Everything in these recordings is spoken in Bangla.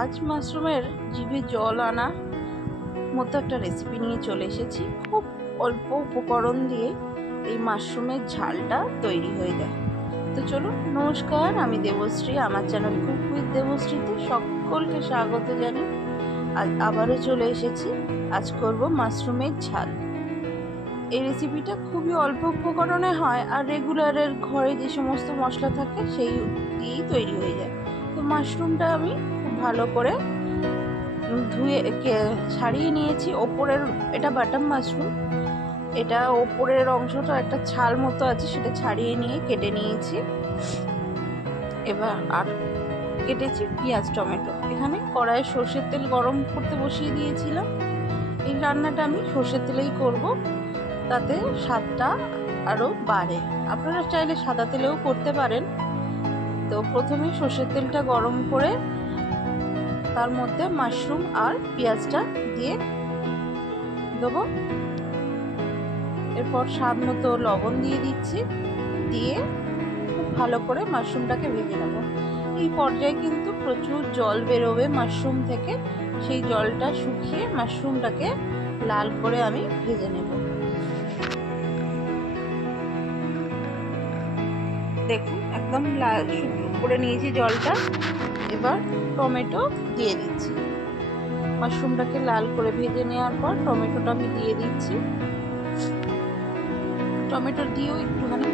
আজ মাশরুমের জিভে জল আনার মতো একটা রেসিপি নিয়ে চলে এসেছি। খুব অল্প উপকরণ দিয়ে এই মাশরুমের ঝালটা তৈরি হয়ে যায়। তো চলুন, নমস্কার, আমি দেবশ্রী। আমার চ্যানেল কুক উইথ দেবশ্রীতে সকলকে স্বাগত জানাই। আজ আবারও চলে এসেছি। আজ করব মাশরুমের ঝাল। এই রেসিপিটা খুবই অল্প উপকরণে হয়, আর রেগুলারের ঘরে যে সমস্ত মশলা থাকে সেই দিয়েই তৈরি হয়ে যায়। তো মাশরুমটা আমি খুব ভালো করে ধুয়ে ছাড়িয়ে নিয়েছি। ওপরের, এটা বাটাম মাশরুম, এটা ওপরের অংশটা একটা ছাল মতো আছে, সেটা ছাড়িয়ে নিয়ে কেটে নিয়েছি। এবার আর কেটেছি পেঁয়াজ, টমেটো। এখানে কড়াইয়ে সর্ষের তেল গরম করতে বসিয়ে দিয়েছিলাম। এই রান্নাটা আমি সর্ষের তেলেই করব, তাতে স্বাদটা আরও বাড়ে। আপনারা চাইলে সাদা তেলেও করতে পারেন। তো প্রথমে সর্ষের তেলটা গরম করে তার মধ্যে মাশরুম আর পেঁয়াজটা দিয়ে দেবো। এরপর স্বাদ মতো লবণ দিয়ে দিচ্ছি, দিয়ে খুব ভালো করে মাশরুমটাকে ভেজে নেব। এই পর্যায়ে কিন্তু প্রচুর জল বেরোবে মাশরুম থেকে। সেই জলটা শুকিয়ে মাশরুমটাকে লাল করে আমি ভেজে নেব। দেখুন, একদম লাল করে নিয়েছি জলটা। এবার টমেটো দিয়ে দিচ্ছি। মাশরুমটাকে লাল করে ভেজে নেওয়ার পর টমেটোটা আমি দিয়ে দিচ্ছি। টমেটো দিয়েও একটুখানি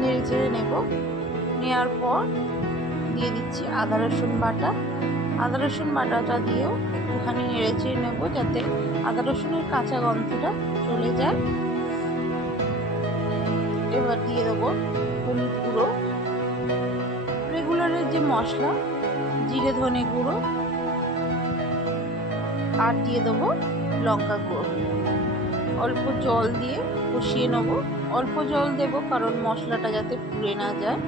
নেড়ে চেড়ে নেব। নেওয়ার পর দিয়ে দিচ্ছি আদা রসুন বাটা। আদা রসুন বাটাটা দিয়েও একটুখানি নেড়ে চেড়ে নেব, যাতে আদা রসুনের কাঁচা গন্ধটা চলে যায়। এবার দিয়ে দেবো হলুদ গুঁড়ো, রেগুলারের যে মশলা, জিরে ধনে গুঁড়ো, আর দিয়ে দেবো লঙ্কা গুঁড়ো। অল্প জল দিয়ে কষিয়ে নেবো। অল্প জল দেব কারণ মশলাটা যাতে পুড়ে না যায়।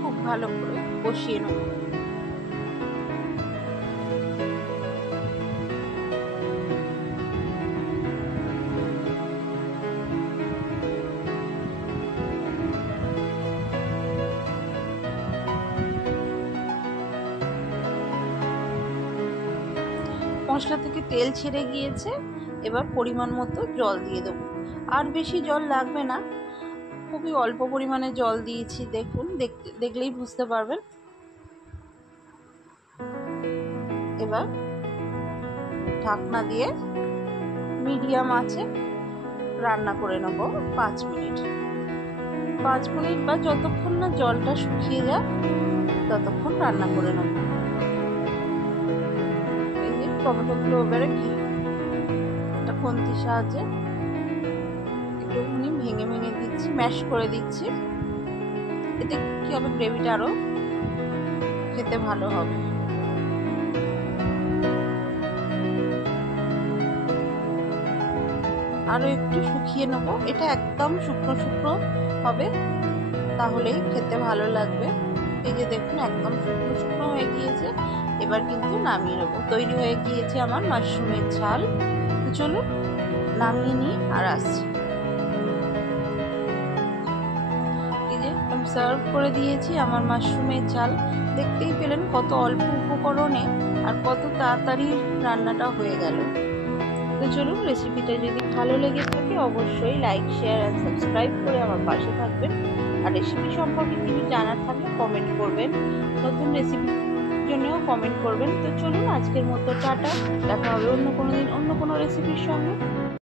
খুব ভালো করে কষিয়ে নেব। মশলা থেকে তেল ছেড়ে গিয়েছে। এবার পরিমাণ মতো জল দিয়ে দেবো। আর বেশি জল লাগবে না, খুবই অল্প পরিমাণে জল দিয়েছি। দেখুন, দেখলেই বুঝতে পারবেন। এবার ঢাকনা দিয়ে মিডিয়াম আঁচে রান্না করে নেব 5 মিনিট। 5 মিনিট বা যতক্ষণ না জলটা শুকিয়ে যায় ততক্ষণ রান্না করে নেব। এই যে টমেটোগুলো এবারে একটা খুন্তির সাহায্যে একটুখানি ভেঙে ভেঙে দিচ্ছি, ম্যাশ করে দিচ্ছি। এতে কি হবে, গ্রেভিটা আরও খেতে ভালো হবে। আরও একটু শুকিয়ে নেব। এটা একদম শুকনো শুকনো হবে, তাহলেই খেতে ভালো লাগবে। এই যে দেখুন, একদম শুকনো শুকনো হয়ে গিয়েছে। এবার কিন্তু নামিয়ে নেব। তৈরি হয়ে গিয়েছে আমার মাশরুমের ঝাল। তো চলুন নামিয়ে নিই আর আসছি। এই যে আমি সার্ভ করে দিয়েছি আমার মাশরুমের ঝাল। দেখতেই পেলেন কত অল্প উপকরণে আর কত তাড়াতাড়ি রান্নাটা হয়ে গেল। তো চলুন, রেসিপিটা যদি ভালো লেগে থাকে অবশ্যই লাইক, শেয়ার অ্যান্ড সাবস্ক্রাইব করে আমার পাশে থাকবেন। আর রেসিপি সম্পর্কে কিছু জানার থাকলে কমেন্ট করবেন, নতুন রেসিপির জন্যও কমেন্ট করবেন। তো চলুন, আজকের মতো টাটা। দেখা হবে অন্য কোনো দিন অন্য কোনো রেসিপির সঙ্গে।